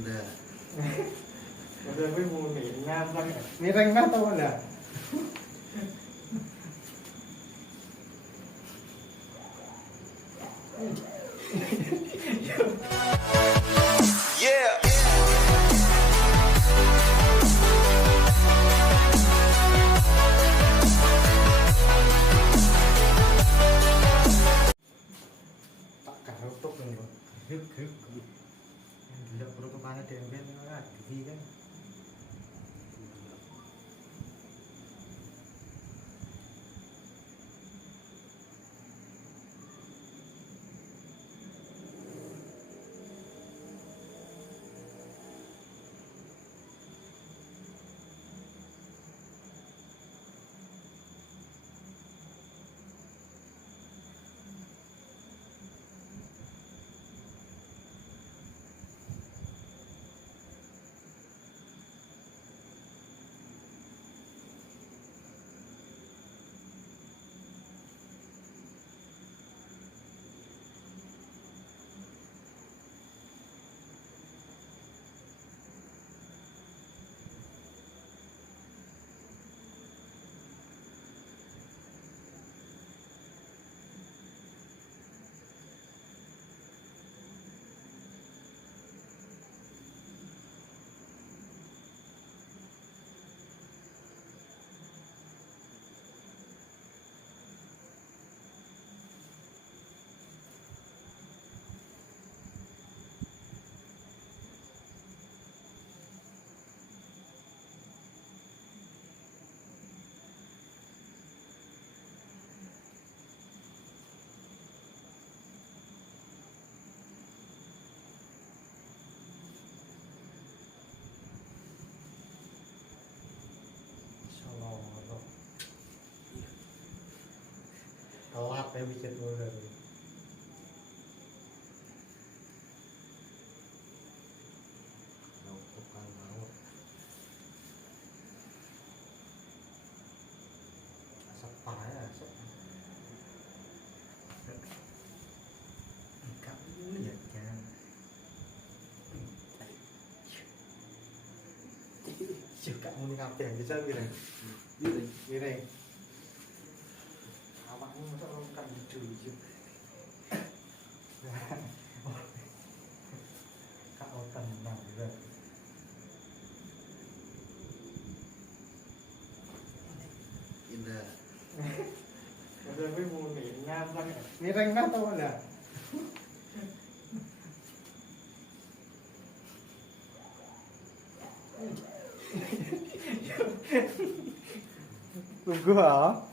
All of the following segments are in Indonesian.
Indah. Udah gue mau ngambang. Mireng mah tau lah. Yeah. Tak karutuk kan lo. Grip. Yang gila perutukannya dempet kan, gigi kan. Telat ya bikin udah. Bukan mau. Asap payah, asap. Enggak lihat kan. Juga mau ngapain yang bisa bilang. Mireng. Awakmu masa orang kan lucu. Kau tenang juga. Indah. Udah gue mau ngambang. Mireng mah tau lah. Tunggu ah.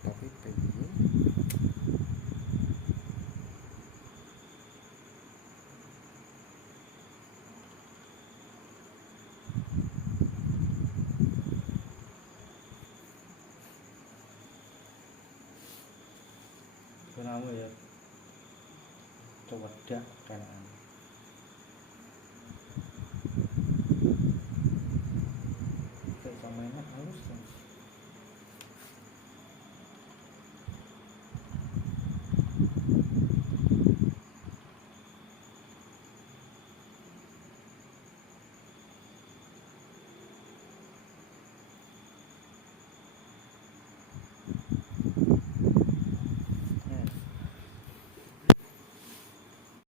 Tapi kamu ya coba dak kan